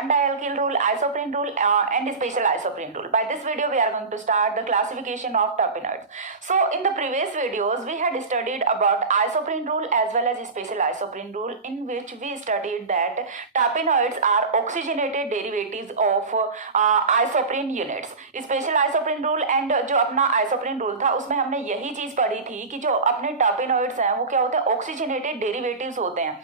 jam dialkyl rule, isoprene rule, and special isoprene rule. By this video, we are going to start the classification of terpenoids. So, in the previous videos, we had studied about isoprene rule as well as special isoprene rule, in which we studied that terpenoids are oxygenated derivatives of isoprene units. Special isoprene rule and जो अपना isoprene rule था, उसमें हमने यही चीज पढ़ी थी कि जो अपने terpenoids हैं वो क्या होते हैं, ऑक्सीजनेटेड डेरिवेटिव्स होते हैं।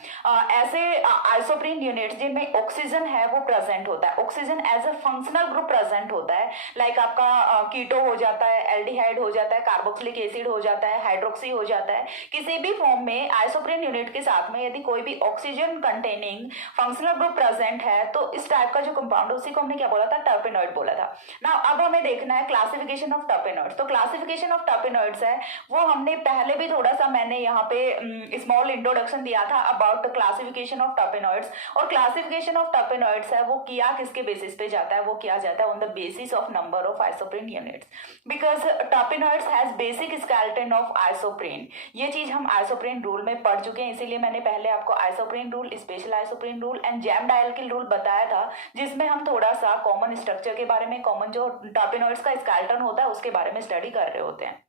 ऐसे आइसोप्रीन यूनिट्स जिनमें ऑक्सीजन है वो प्रेजेंट होता है, oxygen as a functional group present होता है। लाइक आपका कीटो हो जाता है, एल्डिहाइड हो जाता है, कार्बोक्सिलिक एसिड हो जाता है, हाइड्रोक्सी हो जाता है। किसी भी फॉर्म में आइसोप्रीन यूनिट के साथ में यदि कोई भी oxygen containing functional group present है तो इस टाइप का जो कंपाउंड उसी को हमने क्या बोला था, टर्पेनॉइड बोला था ना। अब हमें देखना है क्लासिफिकेशन ऑफ टर्पेनॉइड्स। तो क्लासिफिकेशन ऑफ टर्पेनॉइड्स है वो हमने पहले भी थोड़ा सा मैंने यहाँ पे स्मॉल इंट्रोडक्शन दिया था अबाउट क्लासिफिकेशन ऑफ टर्पेनॉइड्स। और क्लासिफिकेशन ऑफ टर्पेनॉइड्स है वो किया किसके बेसिस पे जाता है, वो किया जाता है on the basis of number of isoprene units, because टर्पेनॉइड्स has basic skeleton of isoprene. ये चीज हम आइसोप्रीन रूल में पढ़ चुके हैं, इसीलिए मैंने पहले आपको isoprene rule, special isoprene rule and gem dialkyl rule बताया था, जिसमें हम थोड़ा सा कॉमन स्ट्रक्चर के बारे में, कॉमन जो टर्पेनॉइड्स का स्केलेटन होता है उसके बारे में स्टडी कर रहे होते हैं।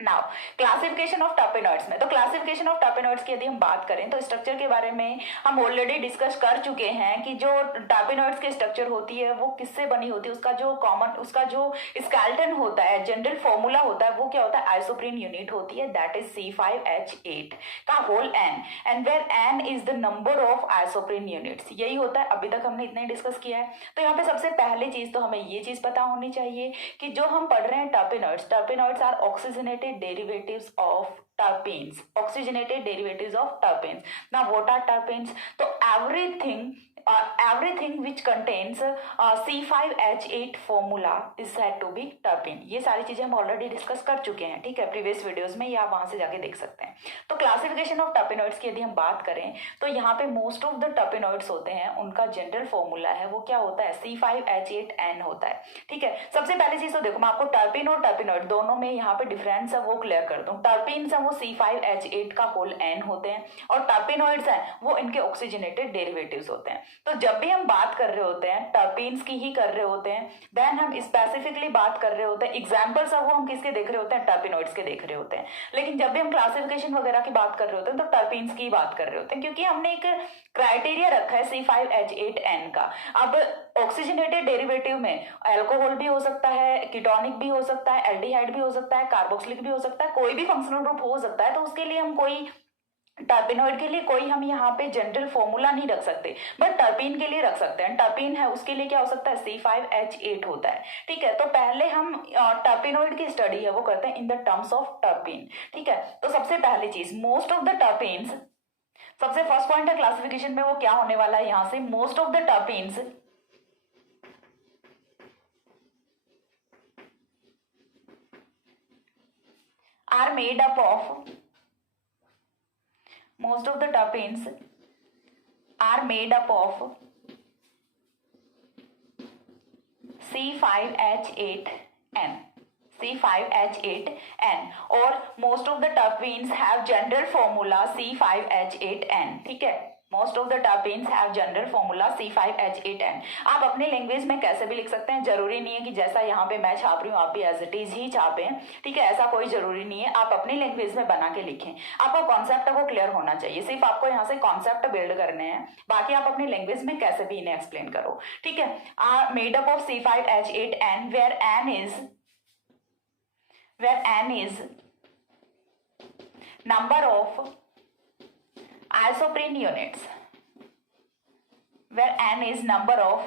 नाउ क्लासिफिकेशन ऑफ टर्पेनॉइड्स में, तो क्लासिफिकेशन ऑफ टर्पेनॉइड्स की यदि हम बात करें तो स्ट्रक्चर के बारे में हम ऑलरेडी डिस्कस कर चुके हैं कि जो टर्पेनॉइड्स की स्ट्रक्चर होती है वो किससे बनी होती है, उसका जो कॉमन, उसका जो स्केलेटन होता है, जनरल फॉर्मूला होता है वो क्या होता है, आइसोप्रीन यूनिट होती है, दैट इज C5H8 का whole n, and where n is the number of isoprene units. यही होता है, अभी तक हमने इतना ही डिस्कस किया है। तो यहाँ पे सबसे पहली चीज तो हमें ये चीज पता होनी चाहिए कि जो हम पढ़ रहे हैं terpenoids are oxygenated derivatives of terpenes, oxygenated derivatives of terpenes. Now what are terpenes? So everything which contains C5H8 formula is said to be terpene. ये सारी चीजें हम ऑलरेडी डिस्कस कर चुके हैं, ठीक है, प्रीवियस वीडियोस में, या आप वहां से जाके देख सकते हैं। तो क्लासिफिकेशन ऑफ टर्पेनॉइड्स की यदि हम बात करें तो यहाँ पे मोस्ट ऑफ द टर्पेनॉइड्स होते हैं, उनका जनरल फॉर्मूला है वो क्या होता है, C5H8N होता है, ठीक है। सबसे पहली चीज तो देखो, मैं आपको टर्पेन और टर्पेनॉइड दोनों में यहाँ पे डिफरेंस है वो क्लियर कर दूं। टर्पेन्स है वो C5H8 का होल N होते हैं, और टर्पेनॉइड्स हैं वो इनके ऑक्सीजनेटेड डेरिवेटिव्स होते हैं। तो जब भी हम बात कर रहे होते हैं टर्पेन्स की ही कर रहे होते हैं, देन हम स्पेसिफिकली बात कर रहे होते हैं, एग्जांपल्स है वो हम किसके देख रहे होते हैं, टर्पेनॉइड्स के देख रहे होते हैं। लेकिन जब भी हम क्लासिफिकेशन वगैरह की बात कर रहे होते हैं तो टर्पेन्स की बात कर रहे होते हैं, क्योंकि हमने एक क्राइटेरिया रखा है C5H8N का। अब ऑक्सीजनेटेड डेरिवेटिव में अल्कोहल भी हो सकता है, कीटोनिक भी हो सकता है, एल्डिहाइड भी हो सकता है, कार्बोक्सिलिक भी हो सकता है, कोई भी फंक्शनल ग्रुप हो सकता है। तो उसके लिए हम कोई टर्पेनॉइड के लिए कोई हम यहाँ पे जनरल फॉर्मूला नहीं रख सकते, बट टर्पीन के लिए रख सकते हैं। टर्पीन है उसके लिए क्या हो सकता है, C5H8 होता है, ठीक है। तो पहले हम टर्पेनॉइड की स्टडी है वो करते हैं in the terms of terpene, ठीक है। तो सबसे पहली चीज, मोस्ट ऑफ द टर्पेन्स, सबसे फर्स्ट पॉइंट है क्लासिफिकेशन में वो क्या होने वाला है यहाँ से, most of the terpenes are made up of, most of the terpenes are made up of C5H8N, C5H8N, और most of the terpenes have general formula C5H8N, ठीक है। Most of the terpenes have general formula C5H8N। आप अपने language में कैसे भी लिख सकते हैं, जरूरी नहीं है कि जैसा यहाँ पे मैं छाप रही हूँ आप भी एज इट इज ही छापें, ठीक है, ऐसा कोई जरूरी नहीं है। आप अपनी लैंग्वेज में बना के लिखें, आपको कॉन्सेप्ट वो क्लियर होना चाहिए, सिर्फ आपको यहाँ से कॉन्सेप्ट बिल्ड करने हैं, बाकी आप अपनी लैंग्वेज में कैसे भी इन्हें एक्सप्लेन करो, ठीक है। Are made up of C5H8N where N is number of isoprene units, where n is number of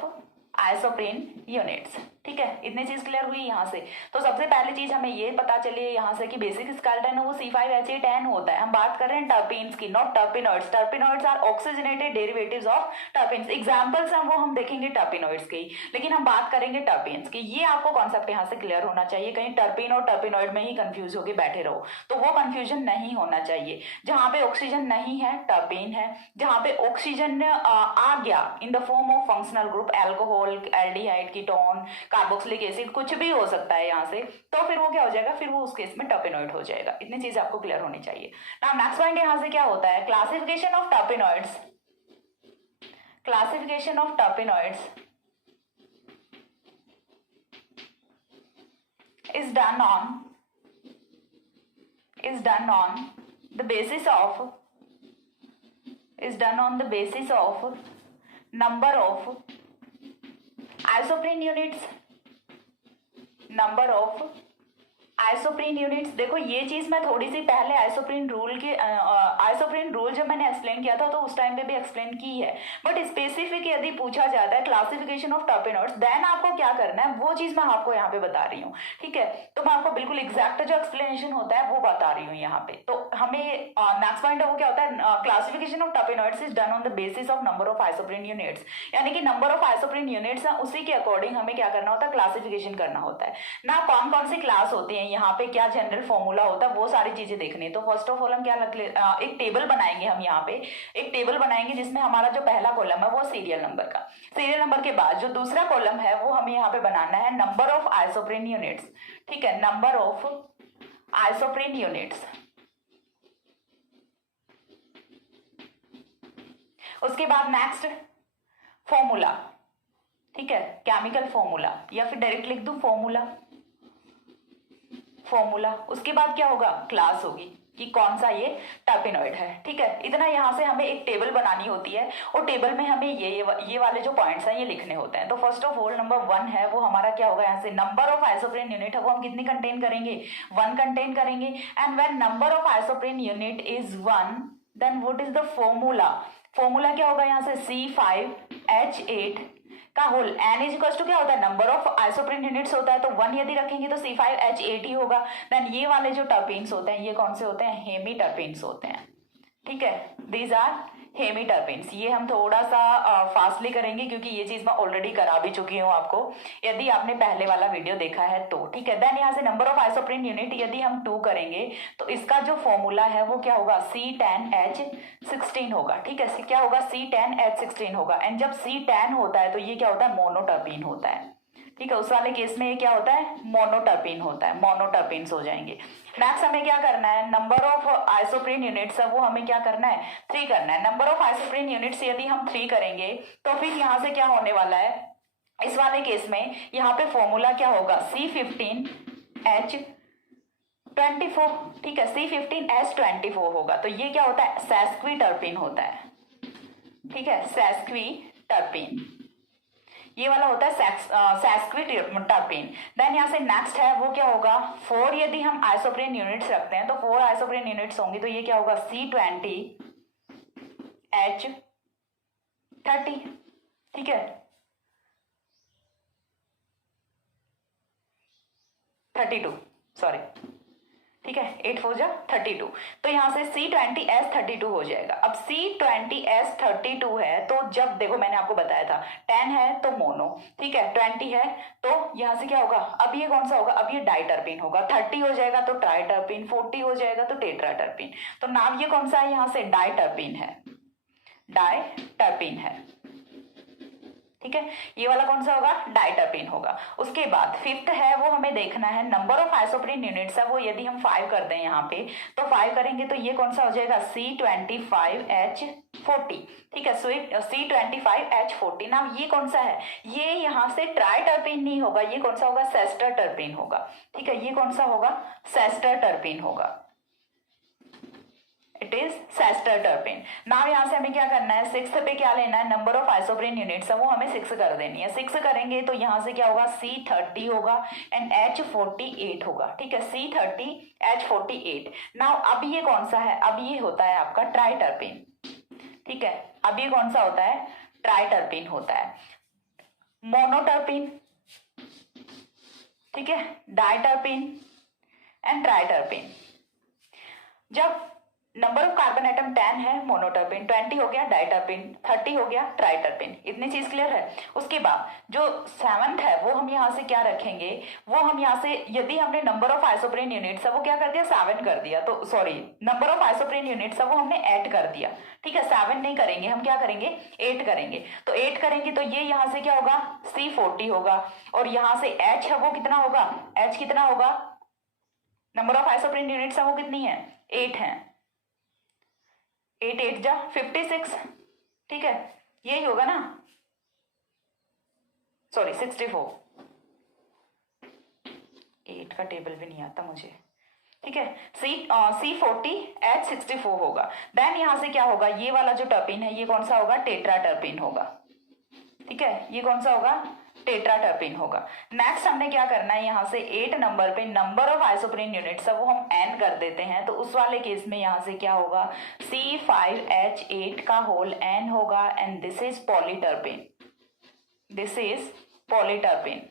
isoprene units, ठीक है। इतनी चीज क्लियर हुई यहाँ से। तो सबसे पहली चीज हमें ये पता चली है यहाँ से कि बेसिक स्केलेटन वो C5H8N होता है। हम बात कर रहे हैं टर्पेन्स की, not terpenoids. Terpenoids are oxygenated derivatives of terpenes. Examples हैं वो हम देखेंगे टर्पेनॉइड्स के ही, लेकिन हम बात करेंगे टर्पेन्स की। ये आपको कॉन्सेप्ट यहाँ से क्लियर होना चाहिए, कहीं टर्पेन और टर्पेनॉइड में ही कंफ्यूज होकर बैठे रहो, तो वो कंफ्यूजन नहीं होना चाहिए। जहां पे ऑक्सीजन नहीं है टर्पेन है, जहां पे ऑक्सीजन आ गया in the form of functional group, alcohol, aldehyde, ketone, carboxylic acid, कुछ भी हो सकता है यहाँ से, तो फिर वो क्या हो जाएगा, फिर वो उस केस में टर्पेनॉइड हो जाएगा। इतनी चीज आपको क्लियर होनी चाहिए। नाउ नेक्स्ट पॉइंट यहाँ से क्या होता है, classification of टर्पेनॉइड्स। classification of terpenoids is done on the basis of number of isoprene units। देखो ये चीज मैं थोड़ी सी पहले आइसोप्रीन रूल जब मैंने एक्सप्लेन किया था तो उस टाइम पे भी एक्सप्लेन की है, बट स्पेसिफिक यदि पूछा जाता है क्लासिफिकेशन ऑफ टर्पेनॉइड्स, देन आपको क्या करना है वो चीज मैं आपको यहाँ पे बता रही हूँ। ठीक है, तो मैं आपको बिल्कुल एग्जैक्ट जो एक्सप्लेनेशन होता है वो बता रही हूँ यहाँ पे। तो हमें नेक्स्ट पॉइंट है वो क्या होता है, classification of टर्पेनॉइड्स is done on the basis of number of isoprene units, यानी कि नंबर ऑफ आइसोप्रीन यूनिट्स है उसी के अकॉर्डिंग हमें क्या करना होता है, क्लासिफिकेशन करना होता है ना। कौन कौन सी क्लास होती है, यहाँ पे क्या जनरल फॉर्मूला होता है, वो सारी चीजें देखनी है। तो फर्स्ट ऑफ ऑल हम क्या एक टेबल बनाएंगे, हम यहाँ पे एक टेबल बनाएंगे जिसमें हमारा जो पहला कॉलम है वो सीरियल नंबर का, सीरियल नंबर के बाद जो दूसरा कॉलम है वो हमें यहाँ पे बनाना है नंबर ऑफ आइसोप्रीन यूनिट्स। ठीक है, नंबर ऑफ आइसोप्रीन यूनिट्स। उसके बाद नेक्स्ट फॉर्मूला, ठीक है, केमिकल फॉर्मूला या फिर डायरेक्ट लिख दूं फॉर्मूला। उसके बाद क्या होगा, क्लास होगी कि कौन सा ये टर्पेनॉइड है। ठीक है, इतना यहाँ से हमें एक टेबल बनानी होती है और टेबल में हमें ये वाले जो पॉइंट्स हैं ये लिखने होते हैं। तो फर्स्ट ऑफ ऑल नंबर 1 है वो हमारा क्या होगा, यहाँ से नंबर ऑफ आइसोप्रीन यूनिट है वो हम कितनी कंटेन करेंगे, 1 कंटेन करेंगे। And when number of isoprene unit is 1 then what is the formula क्या होगा, यहाँ से C5H8 का whole n is equal to क्या होता है, नंबर ऑफ आइसोप्रीन यूनिट्स होता है, तो 1 यदि रखेंगे तो C5H8 ही होगा। देन ये वाले जो टर्पीन्स होते हैं ये कौन से होते हैं, हेमी टर्पीन्स होते हैं। ठीक है, दीज आर हेमी टर्पीन्स। ये हम थोड़ा सा फास्टली करेंगे क्योंकि ये चीज मैं ऑलरेडी करा भी चुकी हूँ आपको, यदि आपने पहले वाला वीडियो देखा है तो। ठीक है, देन यहाँ से नंबर ऑफ आइसोप्रीन यूनिट यदि हम 2 करेंगे तो इसका जो फॉर्मूला है वो क्या होगा, C10H16 होगा। ठीक है, क्या होगा, C10H16 होगा। एंड जब C10 होता है तो ये क्या होता है, मोनोटर्पीन होता है। ठीक है, उस वाले केस में ये क्या होता है, मोनोटर्पीन होता है, मोनोटर्पीन्स हो जाएंगे। नेक्स्ट हमें क्या करना है, नंबर ऑफ आइसोप्रीन यूनिट्स है वो हमें क्या करना है, 3 करना है। नंबर ऑफ आइसोप्रीन यूनिट्स यदि हम 3 करेंगे तो फिर यहाँ से क्या होने वाला है, इस वाले केस में यहाँ पे फॉर्मूला क्या होगा, C15H24। ठीक है, C15H24 होगा। तो ये क्या होता है, सेस्क्विटर्पिन होता है। ठीक है, सेस्क्विटर्पिन ये वाला होता है सेस्क्विटर्पिन। देन यहाँ से नेक्स्ट है वो क्या होगा, 4 यदि हम आइसोप्रीन यूनिट्स रखते हैं तो 4 आइसोप्रीन यूनिट्स होंगी, तो ये क्या होगा, C20H30। ठीक है, 32 सॉरी, ठीक है, 8 4 जा 32, तो यहाँ से C20H32 हो जाएगा। अब C20H32 है तो जब देखो मैंने आपको बताया था 10 है तो मोनो, ठीक है, 20 है तो यहाँ से क्या होगा, अब ये कौन सा होगा, अब ये डाइटर्पिन होगा। 30 हो जाएगा तो ट्राइटर्पिन, 40 हो जाएगा तो टेट्राटर्पिन। तो नाम ये कौन सा है, यहाँ से डाइटर्पिन है, डाइटर्पिन है। ठीक है, ये वाला कौन सा होगा, डाइटर्पिन होगा। उसके बाद 5th है वो हमें देखना है नंबर ऑफ आइसोप्रीन यूनिट्स है वो यदि हम 5 कर दें यहाँ पे तो 5 करेंगे तो ये कौन सा हो जाएगा, C25H40। ठीक है, C25H40। ना ये कौन सा है, ये यहाँ से ट्राइटर्पिन नहीं होगा, ये कौन सा होगा, सेस्टरटर्पिन होगा। ठीक है, ये कौन सा होगा, सेस्टरटर्पिन होगा, इट इज सेस्टरटर्पिन। नाउ यहाँ से हमें क्या करना है, 6th पे क्या लेना है, नंबर ऑफ आइसोप्रीन यूनिट्स है वो हमें 6 कर देनी है। 6 करेंगे तो यहाँ से क्या होगा, C30 होगा एंड H48 होगा। ठीक है, C30H48। नाउ अब ये कौन सा है, अब ये होता है आपका ट्राइटर्पिन। ठीक है, अब ये कौन सा होता है, ट्राइटर्पिन होता है। मोनोटर्पिन, ठीक है, डाइटर्पिन एंड ट्राइटर्पिन। जब नंबर ऑफ कार्बन एटम 10 है मोनोटर्पिन, 20 हो गया डाइटर्पिन, 30 हो गया ट्राइटर्पिन। इतनी चीज क्लियर है। उसके बाद जो 7th है वो हम यहाँ से क्या रखेंगे, वो हम यहाँ से यदि हमने नंबर ऑफ आइसोप्रीन यूनिट्स है वो क्या कर दिया, 7 कर दिया, तो sorry number of isoprene units है वो हमने 8 कर दिया। ठीक है, 7 नहीं करेंगे, हम क्या करेंगे, 8 करेंगे। तो 8 करेंगे तो ये यहाँ से क्या होगा, C40 होगा और यहाँ से H है वो कितना होगा, H कितना होगा, नंबर ऑफ आइसोप्रीन यूनिट्स है वो कितनी है, 8 है, 8 8 जा 56। ठीक है, यही होगा ना, सॉरी 64, 8 का टेबल भी नहीं आता मुझे, ठीक है। C40H64 होगा। देन यहां से क्या होगा, ये वाला जो टर्पीन है ये कौन सा होगा, टेट्रा टर्पीन होगा, ठीक है। ये कौन सा होगा, टेट्रा टर्पीन होगा। नेक्स्ट हमने क्या करना है, यहाँ से 8 नंबर पे नंबर ऑफ आइसोप्रीन यूनिट्स है वो हम n कर देते हैं, तो उस वाले केस में यहाँ से क्या होगा, C5H8 का होल n होगा, and this is polyterpene, this is polyterpene.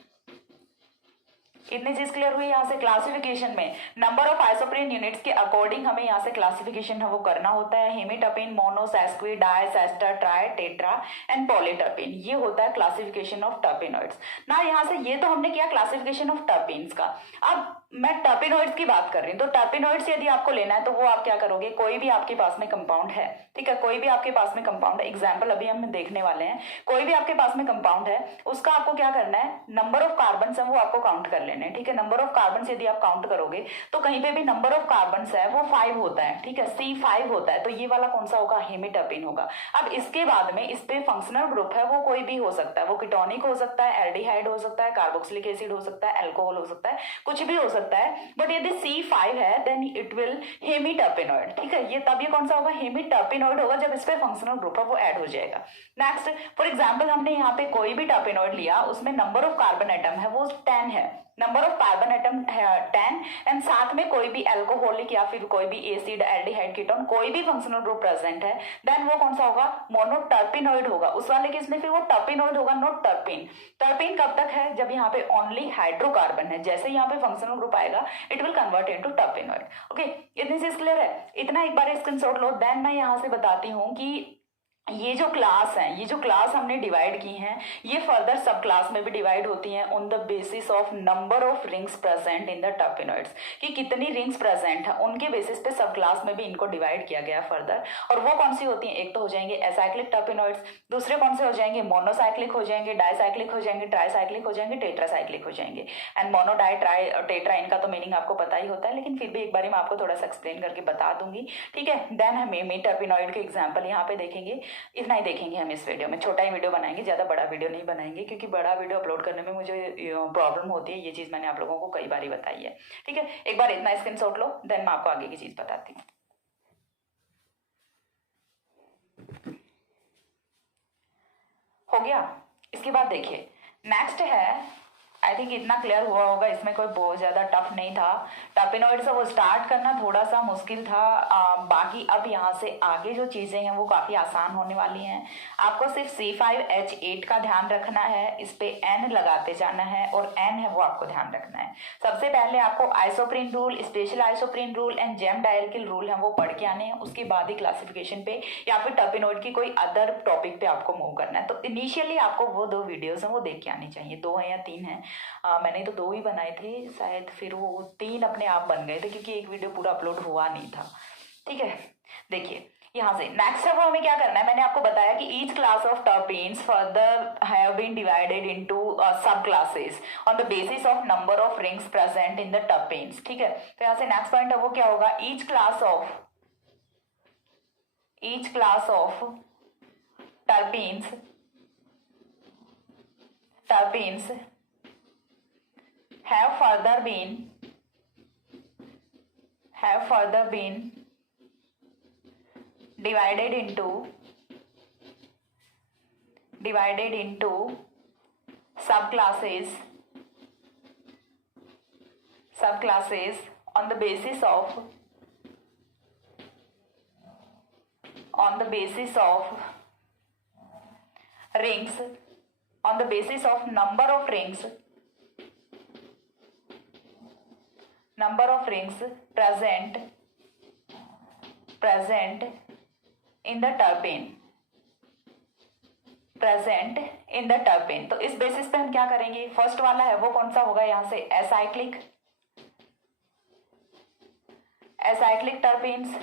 इतनी चीज क्लियर हुई। यहाँ से क्लासिफिकेशन में नंबर ऑफ आइसोप्रीन यूनिट्स के अकॉर्डिंग हमें यहाँ से क्लासिफिकेशन है वो करना होता है। Hemiterpene, mono, sesqui, di, sester, tri, tetra and polyterpene, ये होता है क्लासिफिकेशन ऑफ टर्पिनॉइड्स ना। यहाँ से ये तो हमने किया क्लासिफिकेशन ऑफ टर्पीन्स का। अब मैं टर्पिनॉइड्स की बात कर रही हूँ, तो टर्पिनॉइड्स यदि आपको लेना है तो वो आप क्या करोगे, कोई भी आपके पास में कंपाउंड है, ठीक है, कोई भी आपके पास में कंपाउंड है, एग्जाम्पल अभी हम देखने वाले हैं, कोई भी आपके पास में कंपाउंड है, उसका आपको क्या करना है, नंबर ऑफ कार्बन है वो आपको काउंट कर लेने हैं, ठीक है। नंबर ऑफ कार्बन यदि आप काउंट करोगे तो कहीं पे भी नंबर ऑफ कार्बन है वो 5 होता है, ठीक है, C5 होता है, तो ये वाला कौन सा होगा, हेमीटर्पिन होगा। अब इसके बाद में इस पे फंक्शनल ग्रुप है वो कोई भी हो सकता है, वो कीटोनिक हो सकता है, एल्डिहाइड हो सकता है, कार्बोक्सिलिक एसिड हो सकता है, अल्कोहल हो सकता है, कुछ भी हो सकता है, बट यदि C5 है देन इट विल हेमीटर्पिनॉइड, ठीक है। ये तब ये कौन सा होगा, हेमीटर्पिनॉइड होगा जब इस पे फंक्शनल ग्रुप है वो ऐड हो जाएगा। नेक्स्ट फॉर एग्जांपल हमने यहाँ पे कोई भी टर्पिनॉइड लिया, उसमें नंबर ऑफ कार्बन एटम है वो 10 है, नंबर ऑफ कार्बन एटम है 10, एंड साथ में कोई भी अल्कोहलिक या फिर कोई भी एसिड, एल्डिहाइड, कीटोन, कोई भी फंक्शनल ग्रुप प्रेजेंट है, देन वो कौन सा होगा, मोनोटर्पिनॉइड होगा। उस वाले केस में फिर वो टर्पिनॉइड होगा, नॉट टर्पिन। टर्पिन कब तक है, जब यहाँ पे ओनली हाइड्रोकार्बन है, जैसे यहाँ पे फंक्शनल ग्रुप आएगा it will convert into terpenoid. Okay, इतनी चीज क्लियर है, इतना एक बार स्क्रीनशॉट लो। देन मैं यहाँ से बताती हूँ कि ये जो क्लास है, ये जो क्लास हमने डिवाइड की हैं, ये फर्दर सब क्लास में भी डिवाइड होती हैं on the basis of number of rings present in the terpenoids, कि कितनी रिंग्स प्रेजेंट है उनके बेसिस पे सब क्लास में भी इनको डिवाइड किया गया फर्दर। और वो कौन सी होती हैं, एक तो हो जाएंगे एसाइक्लिक टर्पिनॉइड्स, दूसरे कौन से हो जाएंगे, मोनोसाइक्लिक हो जाएंगे, डाईसाइक्लिक हो जाएंगे, ट्राईसाइक्लिक हो जाएंगे, टेट्रासाइक्लिक हो जाएंगे। And mono, di, tri, tetra, इनका तो मीनिंग आपको पता ही होता है, लेकिन फिर भी एक बार मैं आपको थोड़ा सा एक्सप्लेन करके बता दूंगी, ठीक है। देन हम हेमीटर्पिनॉइड के एग्जाम्पल यहाँ पे देखेंगे, इतना ही देखेंगे हम इस वीडियो में, छोटा ही वीडियो बनाएंगे, ज़्यादा बड़ा वीडियो नहीं बनाएंगे, क्योंकि बड़ा वीडियो अपलोड करने में मुझे प्रॉब्लम होती है, ये चीज़ मैंने आप लोगों को कई बार ही बताई है, ठीक है। एक बार इतना स्क्रीनशॉट लो, देन मैं आपको आगे की चीज़ बताती हूँ। हो गया। इसके बाद देखिए नेक्स्ट है, आई थिंक इतना क्लियर हुआ होगा, इसमें कोई बहुत ज़्यादा टफ नहीं था। टर्पिनॉइड से वो स्टार्ट करना थोड़ा सा मुश्किल था, बाकी अब यहाँ से आगे जो चीज़ें हैं वो काफ़ी आसान होने वाली हैं। आपको सिर्फ C5H8 का ध्यान रखना है, इस पे N लगाते जाना है, और N है वो आपको ध्यान रखना है। सबसे पहले आपको isoprene rule, special isoprene rule and gem dialkyl rule है वो पढ़ के आने हैं, उसके बाद ही क्लासिफिकेशन पे या फिर टर्पिनॉइड की कोई अदर टॉपिक पे आपको मूव करना है। तो इनिशियली आपको वो 2 वीडियोस हैं वो देख के आनी चाहिए, 2 हैं या 3 हैं, मैंने तो 2 ही बनाए थे शायद, फिर वो 3 अपने आप बन गए थे क्योंकि एक वीडियो पूरा अपलोड हुआ नहीं था, ठीक है। देखिए यहाँ से नेक्स्ट है वो हमें क्या करना है, मैंने आपको बताया कि each class of terpenes further have been divided into sub classes on the basis of number of rings present in the terpenes, ठीक है। तो यहाँ से नेक्स्ट पॉइंट है वो क्या होगा, each class of terpenes have further been divided into subclasses on the basis of rings, on the basis of number of rings present in the terpene। तो इस बेसिस पे हम क्या करेंगे, फर्स्ट वाला है वो कौन सा होगा, यहाँ से एसाइक्लिक टर्पीन्स।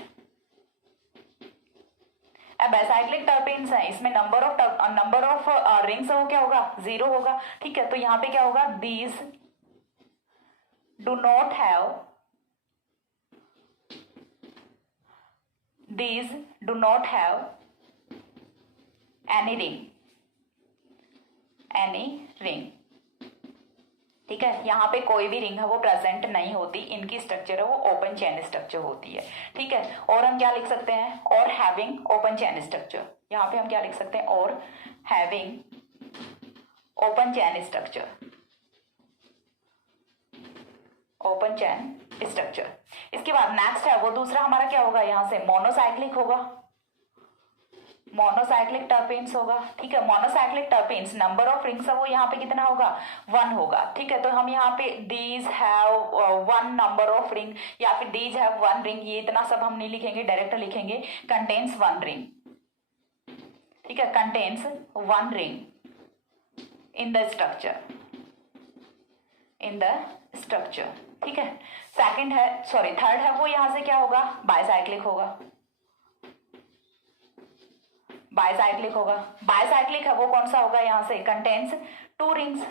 अब एसाइक्लिक टर्पीन्स है, इसमें नंबर ऑफ रिंग्स है वो क्या होगा, 0 होगा, ठीक है। तो यहाँ पे क्या होगा, these do not have any ring, any ring, ठीक है। यहाँ पे कोई भी रिंग है वो प्रेजेंट नहीं होती, इनकी स्ट्रक्चर है वो ओपन चेन स्ट्रक्चर होती है, ठीक है। और हम क्या लिख सकते हैं, और हैविंग ओपन चेन स्ट्रक्चर, यहाँ पे हम क्या लिख सकते हैं, और having open chain structure, open chain structure. इसके बाद नेक्स्ट है वो दूसरा हमारा क्या होगा, यहाँ से मोनोसाइक्लिक होगा, मोनोसाइक्लिक टर्पेन्स होगा, ठीक है। Monocyclic terpenes number of rings है वो यहाँ पे कितना होगा, 1 होगा, ठीक है। तो हम यहाँ पे these have 1 number of ring या फिर दीज हैव 1 रिंग, ये इतना सब हम नहीं लिखेंगे, डायरेक्ट लिखेंगे कंटेन्स 1 रिंग, ठीक है, contains 1 ring in the structure, in the structure, ठीक है। सेकंड है, सॉरी थर्ड है वो यहाँ से क्या होगा, बाइसाइक्लिक होगा, बाइसाइक्लिक होगा। बाइसाइक्लिक है वो कौन सा होगा, यहाँ से contains 2 rings,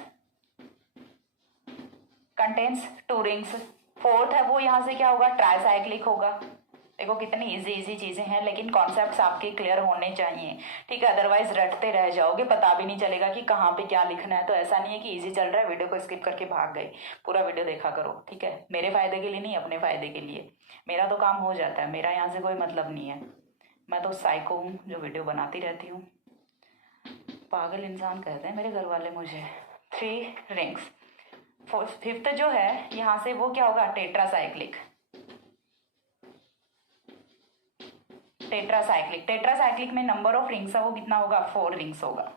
contains 2 rings. Fourth है वो यहाँ से क्या होगा, ट्राइसाइक्लिक होगा। देखो कितनी इजी इजी चीजें हैं, लेकिन कॉन्सेप्ट्स आपके क्लियर होने चाहिए, ठीक है, अदरवाइज रटते रह जाओगे, पता भी नहीं चलेगा कि कहाँ पे क्या लिखना है। तो ऐसा नहीं है कि इजी चल रहा है वीडियो को स्किप करके भाग गए, पूरा वीडियो देखा करो, ठीक है, मेरे फायदे के लिए नहीं, अपने फायदे के लिए। मेरा तो काम हो जाता है, मेरा यहाँ से कोई मतलब नहीं है, मैं तो साइको हूँ जो वीडियो बनाती रहती हूँ, पागल इंसान कहते हैं मेरे घर वाले मुझे। 3 रिंग्स। फिफ्थ जो है यहाँ से वो क्या होगा, टेट्रासाइक्लिक, टेट्रासाइक्लिक। टेट्रासाइक्लिक में नंबर ऑफ रिंग्स है वो कितना होगा, 4 रिंग्स होगा,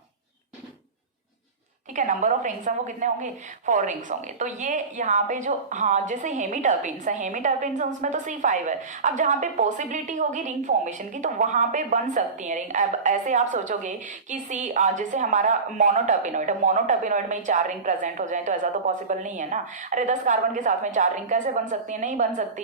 ठीक है। नंबर ऑफ रिंग्स है वो कितने होंगे, 4 रिंग्स होंगे। तो ये यहाँ पे जो, हाँ जैसे हेमीटर्पिन्स है, हेमीटर्पिन्स है उसमें तो C5 है। अब जहाँ पे पॉसिबिलिटी होगी रिंग फॉर्मेशन की तो वहां पे बन सकती है रिंग। अब ऐसे आप सोचोगे कि जैसे हमारा मोनोटर्पिनॉइड है, मोनोटर्पिनॉइड में ही 4 रिंग प्रेजेंट हो जाए, तो ऐसा तो पॉसिबल नहीं है ना। अरे 10 कार्बन के साथ में 4 रिंग कैसे बन सकती है, नहीं बन सकती।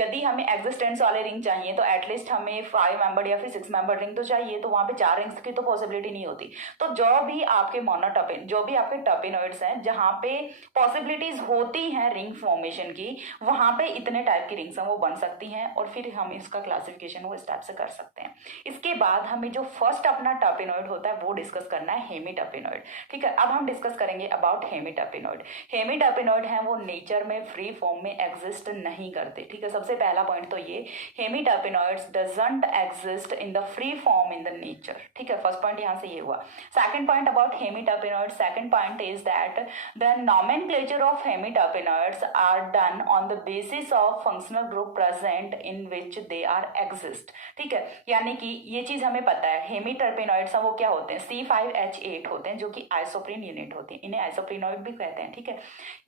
यदि हमें एग्जिस्टेंस वाले रिंग चाहिए तो एटलीस्ट हमें 5 मेंबर या फिर 6 मेंबर रिंग तो चाहिए, तो वहां पे 4 रिंग्स की तो पॉसिबिलिटी नहीं होती। तो जो भी आपके जो भी आपके टर्पिनॉइड्स हैं जहां पे पॉसिबिलिटीज होती हैं रिंग फॉर्मेशन की, वहां पे इतने टाइप की रिंग्स हैं वो बन सकती हैं, और फिर हम इसका क्लासिफिकेशन वो इस टाइप से कर सकते हैं। इसके बाद हमें जो फर्स्ट अपना टर्पिनॉइड होता है वो डिस्कस करना है, हेमीटर्पिनॉइड, ठीक है। अब हम डिस्कस करेंगे अबाउट हेमीटर्पिनॉइड। हेमीटर्पिनॉइड है वो नेचर में फ्री फॉर्म में एग्जिस्ट नहीं करते, ठीक है। सबसे पहला पॉइंट तो ये, hemiterpenoids doesn't exist in the free form in the nature, ठीक है। फर्स्ट पॉइंट यहां से ये हुआ। Second point about hemiterpenoids, second point is that the nomenclature of hemiterpenoids are done on the basis of functional group present in which they are exist, ठीक है। यानी कि ये चीज हमें पता है, हेमीटर्पेनॉइड्स वो क्या होते हैं, C5H8 होते हैं, जो कि आइसोप्रीन यूनिट होती है, इन्हें आइसोप्रीनॉइड भी कहते हैं, ठीक है,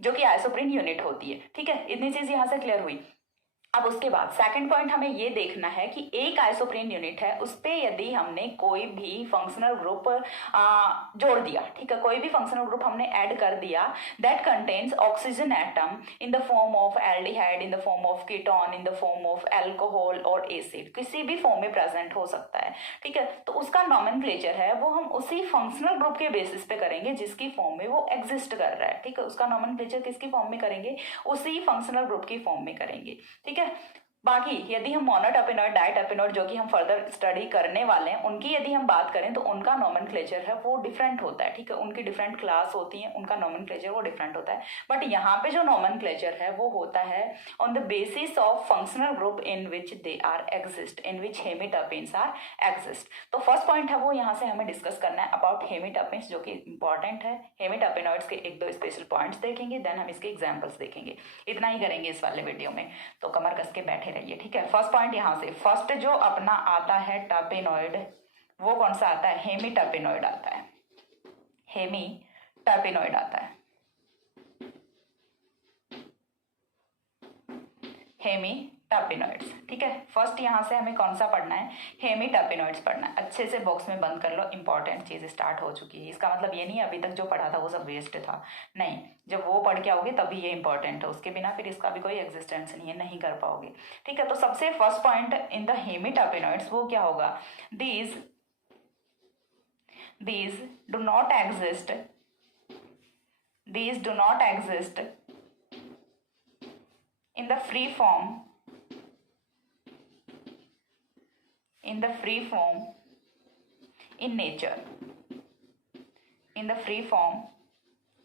जो कि आइसोप्रीन यूनिट होती है, ठीक है। इतनी चीज यहाँ से क्लियर हुई। अब उसके बाद सेकंड पॉइंट हमें ये देखना है कि एक आइसोप्रीन यूनिट है उस पे यदि हमने कोई भी फंक्शनल ग्रुप जोड़ दिया, ठीक है, कोई भी फंक्शनल ग्रुप हमने ऐड कर दिया that contains oxygen atom in the form of aldehyde, in the form of ketone, in the form of alcohol और एसिड, किसी भी फॉर्म में प्रेजेंट हो सकता है, ठीक है। तो उसका नॉमेनक्लेचर है वो हम उसी फंक्शनल ग्रुप के बेसिस पे करेंगे जिसकी फॉर्म में वो एग्जिस्ट कर रहा है, ठीक है। उसका नॉमेनक्लेचर किसकी फॉर्म में करेंगे, उसी फंक्शनल ग्रुप की फॉर्म में करेंगे, ठीक है। बाकी यदि हम मोनोटर्पिनॉइड, डाइटर्पिनॉइड जो कि हम फर्दर स्टडी करने वाले हैं, उनकी यदि हम बात करें तो उनका नॉमेनक्लेचर है वो डिफरेंट होता है, ठीक है। उनकी डिफरेंट क्लास होती है, उनका नॉमेनक्लेचर वो डिफरेंट होता है। बट यहाँ पे जो नॉमेनक्लेचर है वो होता है on the basis of functional group in which they are exist, in which hemiterpenes are exist. तो फर्स्ट पॉइंट है वो यहाँ से हमें डिस्कस करना है अबाउट हेमीटर्पेन्स, जो कि इंपॉर्टेंट है। हेमीटर्पेनॉइड्स के 1-2 स्पेशल पॉइंट्स देखेंगे, देन हम इसके एग्जाम्पल्स देखेंगे। इतना ही करेंगे इस वाले वीडियो में, तो कमर कस के बैठे रहिए, ठीक है। फर्स्ट पॉइंट यहाँ से, फर्स्ट जो अपना आता है टर्पेनॉइड वो कौन सा आता है, हेमीटर्पेनॉइड आता है, हेमीटर्पेनॉइड आता है, हेमीटर्पेनॉइड्स, ठीक है। फर्स्ट यहाँ से हमें कौन सा पढ़ना है, हेमीटर्पेनॉइड्स पढ़ना है। अच्छे से बॉक्स में बंद कर लो, इंपॉर्टेंट चीज स्टार्ट हो चुकी है। इसका मतलब ये नहीं अभी तक जो पढ़ा था वो सब वेस्ट था, नहीं, जब वो पढ़ के आओगे तभी ये इंपॉर्टेंट है, उसके बिना फिर इसका भी कोई एग्जिस्टेंस नहीं है, नहीं कर पाओगे, ठीक है। तो सबसे फर्स्ट पॉइंट इन द हेमीटर्पेनॉइड्स वो क्या होगा, these do not exist, these do not exist in the free form, in the free form in nature, in the free form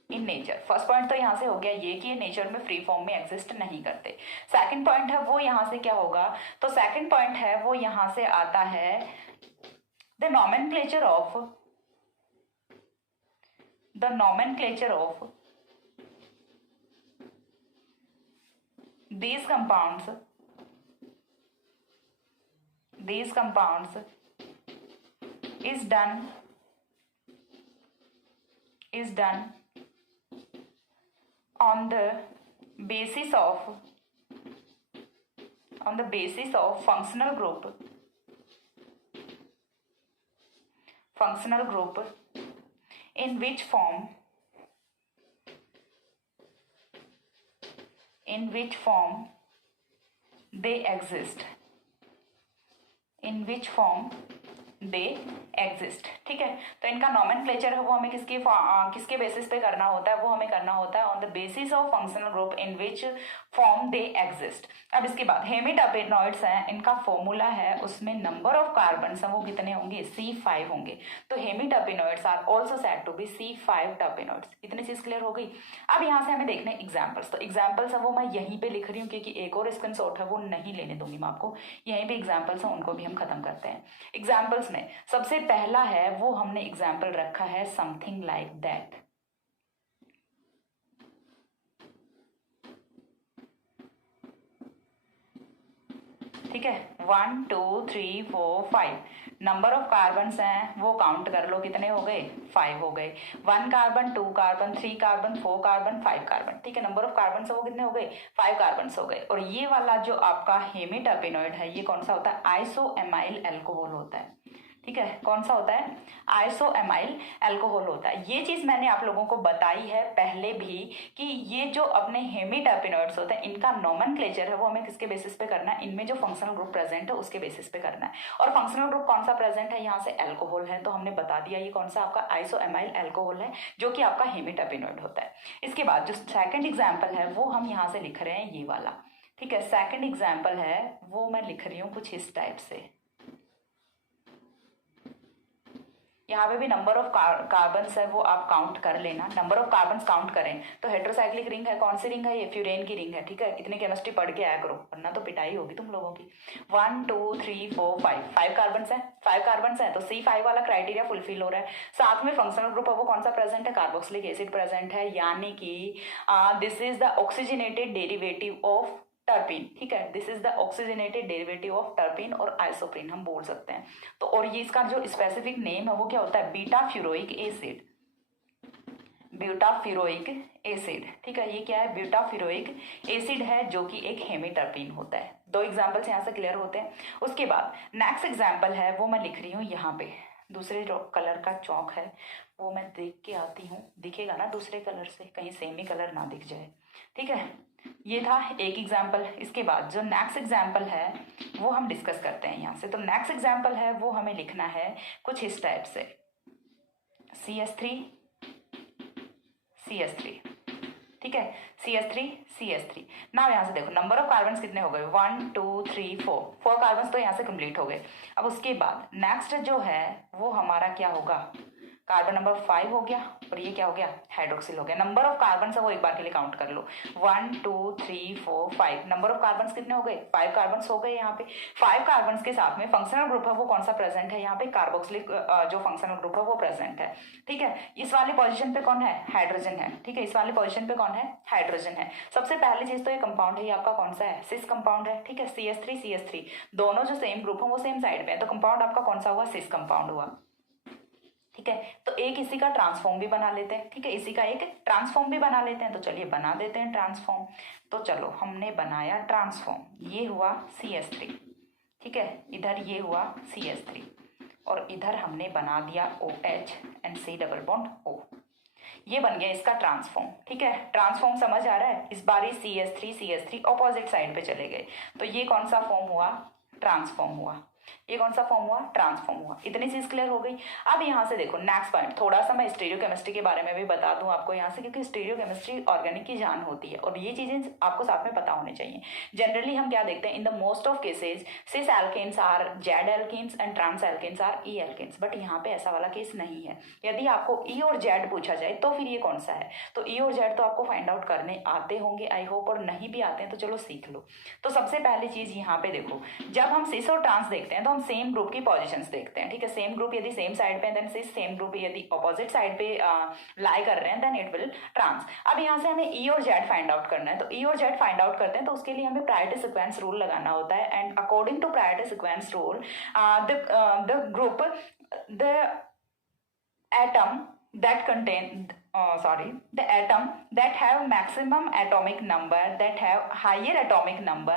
in nature. First point तो यहाँ से हो गया ये कि ये नेचर में फ्री फॉर्म में एग्जिस्ट नहीं करते। सेकंड पॉइंट है वो यहाँ से क्या होगा, तो सेकंड पॉइंट है वो यहाँ से आता है the nomenclature of these compounds is done on the basis of functional group in which form they exist, ठीक है। तो इनका नॉमेनक्लेचर है वो हमें किसके बेसिस पे करना होता है, वो हमें करना होता है on the basis of functional group in which form they exist. अब इसके बाद हेमिटर्पेनॉइड्स हैं, इनका फॉर्मूला है उसमें नंबर ऑफ कार्बन्स हैं वो कितने होंगे, C5 होंगे। तो hemiterpenoids are also said to be C5 terpenoids. इतनी चीज क्लियर हो गई। अब यहाँ से हमें देखने एग्जाम्पल्स, तो एग्जाम्पल्स है वो मैं यहीं पे लिख रही हूँ क्योंकि एक और स्क्रीनशॉट है वो नहीं लेने दूंगी मैं आपको, यहीं पे एग्जाम्पल्स हैं उनको भी हम खत्म करते हैं। एग्जाम्पल्स में सबसे पहला है वो हमने एग्जाम्पल रखा है समथिंग लाइक दैट, ठीक है। 1 2 3 4 5 नंबर ऑफ कार्बन्स हैं वो काउंट कर लो कितने हो गए, 5 हो गए। 1 carbon 2 carbon 3 carbon 4 carbon 5 carbon, ठीक है। नंबर ऑफ कार्बन वो कितने हो गए, 5 कार्बन हो गए। और ये वाला जो आपका हेमिटर्पेनॉइड है ये कौन सा होता है, आइसोएमाइल अल्कोहल होता है, ठीक है। कौन सा होता है, आइसोएमाइल अल्कोहल होता है। ये चीज मैंने आप लोगों को बताई है पहले भी कि ये जो अपने हेमिटर्पेनॉइड्स होते हैं इनका नॉमेनक्लेचर है वो हमें किसके बेसिस पे करना है, इनमें जो फंक्शनल ग्रुप प्रेजेंट है उसके बेसिस पे करना है। और फंक्शनल ग्रुप कौन सा प्रेजेंट है, यहाँ से अल्कोहल है, तो हमने बता दिया ये कौन सा आपका आइसोएमाइल अल्कोहल है जो कि आपका हेमिटर्पेनॉइड होता है। इसके बाद जो सेकेंड एग्जाम्पल है वो हम यहाँ से लिख रहे हैं ये वाला, ठीक है। सेकेंड एग्जाम्पल है वो मैं लिख रही हूँ कुछ इस टाइप से, यहाँ पे भी नंबर ऑफ कार्बन्स है वो आप काउंट कर लेना। नंबर ऑफ कार्बन्स काउंट करें तो हेट्रोसाइक्लिक रिंग है, कौन सी रिंग है, ये फ्यूरेन की रिंग है, ठीक है। इतनी केमिस्ट्री पढ़ के आया करो वरना तो पिटाई होगी तुम लोगों की। 1 2 3 4 5 कार्बन्स है, 5 कार्बन्स है तो C5 वाला क्राइटेरिया फुलफिल हो रहा है। साथ में फंक्शनल ग्रुप है वो कौन सा प्रेजेंट है, कार्बोक्सिलिक एसिड प्रेजेंट है, यानी कि this is the oxygenated derivative of terpene, ठीक है। This is the oxygenated derivative of terpene और आइसोप्रीन हम बोल सकते हैं। तो और ये इसका जो स्पेसिफिक नेम है वो क्या होता है, बीटा फ्यूरोइक एसिड, ठीक है। ये क्या है, बीटा फ्यूरोइक एसिड है जो कि एक हेमिटर्पीन होता है। 2 एग्जाम्पल्स यहाँ से क्लियर होते हैं। उसके बाद नेक्स्ट एग्जाम्पल है वो मैं लिख रही हूँ यहाँ पे, दूसरे कलर का चौक है वो मैं देख के आती हूँ, दिखेगा ना दूसरे कलर से, कहीं सेम ही कलर ना दिख जाए, ठीक है। ये था एक एग्जाम्पल। इसके बाद जो नेक्स्ट एग्जाम्पल है वो हम डिस्कस करते हैं यहाँ से। तो नेक्स्ट एग्जाम्पल है वो हमें लिखना है कुछ इस टाइप से, CH3, ठीक है, CH3 ना। यहाँ से देखो नंबर ऑफ कार्बन्स कितने हो गए, 1 2 3 4 कार्बन्स तो यहाँ से कंप्लीट हो गए। अब उसके बाद नेक्स्ट जो है वो हमारा क्या होगा, कार्बन नंबर 5 हो गया और ये क्या हो गया, हाइड्रोक्सिल हो गया। नंबर ऑफ कार्बन है वो एक बार के लिए काउंट कर लो, 1 2 3 4 5 नंबर ऑफ कार्बन कितने हो गए, 5 कार्बन हो गए। यहाँ पे 5 कार्बन के साथ में फंक्शनल ग्रुप है वो कौन सा प्रेजेंट है, यहाँ पे कार्बोक्सिलिक जो फंक्शनल ग्रुप है वो प्रेजेंट है, ठीक है। इस वाली पोजीशन पे कौन है, हाइड्रोजन है, ठीक है। इस वाली पोजीशन पे कौन है, हाइड्रोजन है। सबसे पहली चीज तो ये कंपाउंड है ये आपका कौन सा है, सिस कंपाउंड है, ठीक है। CH3 दोनों जो सेम ग्रुप है वो सेम साइड पे है, तो कंपाउंड आपका कौन सा हुआ, सिस कंपाउंड हुआ, ठीक है। तो एक इसी का ट्रांसफॉर्म भी बना लेते हैं, ठीक है। इसी का एक ट्रांसफॉर्म भी बना लेते हैं, तो चलिए बना देते हैं ट्रांसफॉर्म। तो चलो हमने बनाया ट्रांसफॉर्म, ये हुआ CH3, ठीक है। इधर ये हुआ CH3 और इधर हमने बना दिया OH and C double bond O। ये बन गया इसका ट्रांसफॉर्म, ठीक है। ट्रांसफॉर्म समझ आ रहा है। इस बार ही CH3 ऑपोजिट साइड पे चले गए, तो ये कौन सा फॉर्म हुआ, ट्रांसफॉर्म हुआ। ये कौन सा फॉर्म हुआ, ट्रांस फॉर्म हुआ। इतनी चीज क्लियर हो गई। अब यहाँ से देखो नेक्स्ट पॉइंट, थोड़ा सा मैं स्टीरियोकेमिस्ट्री के बारे में भी बता दूं आपको यहाँ से, क्योंकि स्टीरियोकेमिस्ट्री ऑर्गेनिक की जान होती है और ये चीजें आपको साथ में पता होनी चाहिए। जनरली हम क्या देखते हैं, in the most of cases cis alkenes are Z alkenes and trans alkenes are E alkenes, but यहाँ पे ऐसा वाला केस नहीं है। यदि आपको ई और जेड पूछा जाए तो फिर ये कौन सा है, तो ई और जेड तो आपको फाइंड आउट करने आते होंगे आई होप, और नहीं भी आते हैं तो चलो सीख लो। तो सबसे पहली चीज यहाँ पे देखो, जब हम सिस और ट्रांस देखते हैं तो हम सेम ग्रुप की पोजीशंस देखते हैं, ठीक है। सेम ग्रुप यदि सेम साइड पे देन सिस, सेम ग्रुप यदि अपोजिट साइड पे लाई कर रहे हैं देन इट विल ट्रांस। अब यहाँ से हमें ई और जेड फाइंड आउट करना है, तो ई और जेड फाइंड आउट करते हैं तो उसके लिए हमें प्रायोरिटी सीक्वेंस रूल लगाना होता है। And according to priority sequence rule the group the atom that contain the atom that have maximum atomic number, that have higher atomic number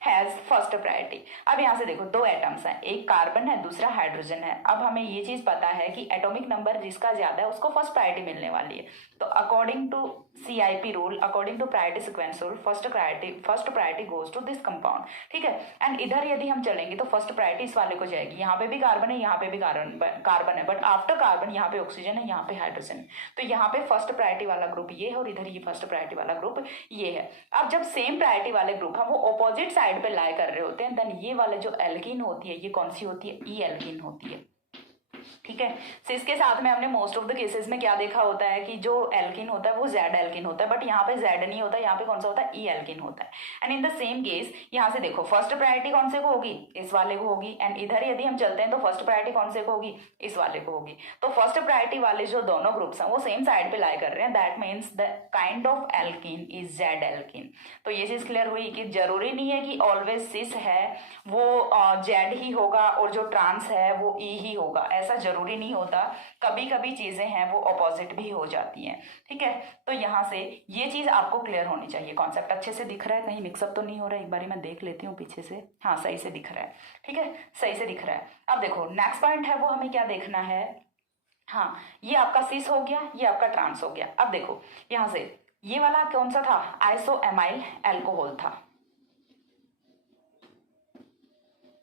has first priority। अब यहाँ से देखो दो एटम्स हैं, एक कार्बन है दूसरा हाइड्रोजन है। अब हमें ये चीज पता है कि एटॉमिक नंबर जिसका ज्यादा है उसको फर्स्ट प्रायोरिटी मिलने वाली है। तो according to CIP rule, according to priority sequence rule, first priority goes to this compound, ठीक है। एंड इधर यदि हम चलेंगे तो फर्स्ट प्रायोरिटी इस वाले को जाएगी। यहाँ पे भी कार्बन है, यहाँ पे भी कार्बन है, बट आफ्टर कार्बन यहाँ पे ऑक्सीजन है, यहाँ पे हाइड्रोजन है। तो यहाँ पे फर्स्ट प्रायोरिटी वाला ग्रुप ये है और इधर ये फर्स्ट प्रायोरिटी वाला ग्रुप ये है। अब जब सेम प्रायोरिटी वाले ग्रुप हम वो ऑपोजिट साइड पे लाई कर रहे होते हैं, देन ये वाले जो एल्कीन होती है ये कौन सी होती है, ई एल्कीन होती है, ठीक है। तो इसके साथ में हमने मोस्ट ऑफ द केसेस में क्या देखा होता है कि जो एल्किन होता है वो जेड एल्किन होता है, बट यहाँ पे जेड नहीं होता, यहाँ पे कौन सा होता है, ई एल्किन होता है। And in the same case यहाँ से देखो फर्स्ट प्रायोरिटी कौन से को होगी, इस वाले को होगी। एंड इधर यदि हम चलते हैं तो फर्स्ट प्रायोरिटी कौन से को होगी, इस वाले को होगी। तो फर्स्ट प्रायोरिटी वाले जो दोनों ग्रुप्स हैं वो सेम साइड पे लाई कर रहे हैं, that means the kind of alkene is Z alkene. तो ये चीज क्लियर हुई कि जरूरी नहीं है कि ऑलवेज सिस है वो जेड ही होगा और जो ट्रांस है वो ई ही होगा, ऐसा जरूरी नहीं होता। कभी कभी चीजें हैं वो ऑपोजिट भी हो जाती हैं, ठीक है। तो यहाँ से ये चीज आपको क्लियर होनी चाहिए। कॉन्सेप्ट अच्छे से दिख रहा है, कहीं मिक्सअप तो नहीं हो रहा है, एक बार मैं देख लेती हूँ पीछे से। हाँ सही से दिख रहा है, ठीक है, सही से दिख रहा है। अब देखो नेक्स्ट पॉइंट है वो हमें क्या देखना है, हाँ ये आपका सिस हो गया, ये आपका ट्रांस हो गया। अब देखो यहाँ से ये वाला कौन सा था, आइसोएमाइल अल्कोहल था,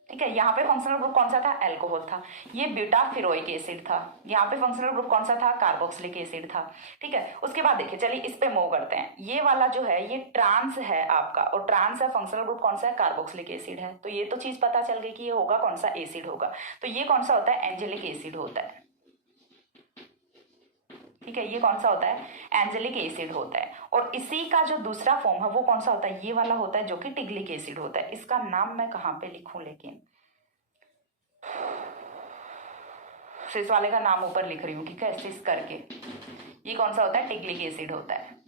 ठीक है। यहाँ पे फंक्शनल ग्रुप कौन सा था, अल्कोहल था। ये ब्यूटाफिरोइक एसिड था। यहाँ पे फंक्शनल ग्रुप कौन सा था, कार्बोक्सिलिक एसिड था, ठीक है। उसके बाद देखिए चलिए इस पे मूव करते हैं। ये वाला जो है ये ट्रांस है आपका, और ट्रांस है, फंक्शनल ग्रुप कौन सा है, कार्बोक्सिलिक एसिड है। तो ये तो चीज पता चल गई कि ये होगा कौन सा, एसिड होगा। तो ये कौन सा होता है, एंजेलिक एसिड होता है, ठीक है। ये कौन सा होता है, एंजेलिक एसिड होता है। और इसी का जो दूसरा फॉर्म है वो कौन सा होता है, ये वाला होता है जो कि टिग्लिक एसिड होता है। इसका नाम मैं कहाँ पे लिखूं, लेकिन सिस वाले का नाम ऊपर लिख रही हूँ, ठीक है, सिस करके। ये कौन सा होता है, टिग्लिक एसिड होता है।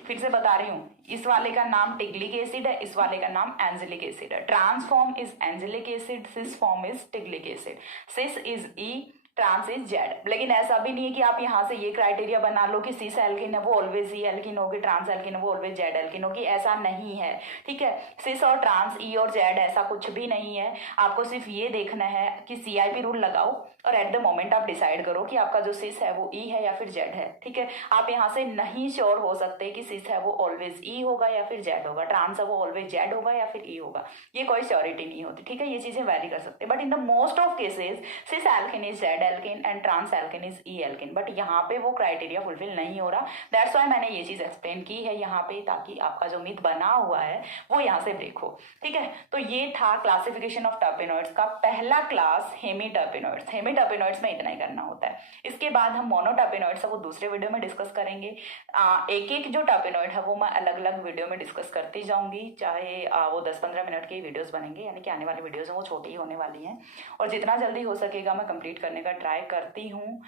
फिर से बता रही हूँ, इस वाले का नाम टिग्लिक एसिड है, इस वाले का नाम एंजेलिक एसिड है। Trans form is angelic acid, cis form is tiglic acid. Cis is E, trans is Z. लेकिन ऐसा भी नहीं है कि आप यहाँ से ये क्राइटेरिया बना लो कि सिस एल्किन है वो ऑलवेज ई एल्किन होगी, ट्रांस एल्किन है वो ऑलवेज जेड एल्किन होगी, ऐसा नहीं है, ठीक है। सिस और ट्रांस, ई और जेड, ऐसा कुछ भी नहीं है। आपको सिर्फ ये देखना है कि CIP रूल लगाओ और एट द मोमेंट आप डिसाइड करो कि आपका जो सिस है वो ई है या फिर जेड है, ठीक है। आप यहाँ से नहीं श्योर हो सकते कि सिस है वो ऑलवेज ई होगा या फिर जेड होगा, ट्रांस है वो ऑलवेज जेड होगा या फिर ई होगा, ये कोई श्योरिटी नहीं होती, ठीक है। ये चीजें वैरी कर सकते हैं, but in the most of cases cis alkene is Z alkene and trans alkene is E alkene, but यहाँ पे वो क्राइटेरिया फुलफिल नहीं हो रहा। दैट्स व्हाई मैंने ये चीज एक्सप्लेन की है यहाँ पे, ताकि आपका जो मिथ बना हुआ है वो यहाँ से ब्रेक हो, ठीक है। तो ये था क्लासिफिकेशन ऑफ टर्पेनॉइड्स का पहला क्लास, हेमीटर्पेनॉइड्स। हेमीटर्पेनॉइड्स में इतना ही करना होता है। इसके बाद हम मोनोटर्पेनॉइड्स है वो दूसरे वीडियो में डिस्कस करेंगे। एक एक जो टर्पेनॉइड है वो मैं अलग अलग वीडियो में डिस्कस करती जाऊंगी, चाहे वो 10-15 मिनट के वीडियोस बनेंगे, यानी कि आने वाली वीडियोस हैं वो छोटी ही होने वाली हैं, और जितना जल्दी हो सकेगा मैं कंप्लीट करने का ट्राई करती हूँ।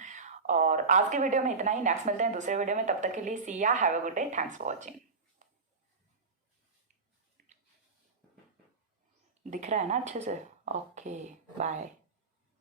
और आज के वीडियो में इतना ही, नेक्स्ट मिलते हैं दूसरे वीडियो में, तब तक के लिए सी या, have a good day, thanks for watching. दिख रहा है ना अच्छे से, ओके बाय।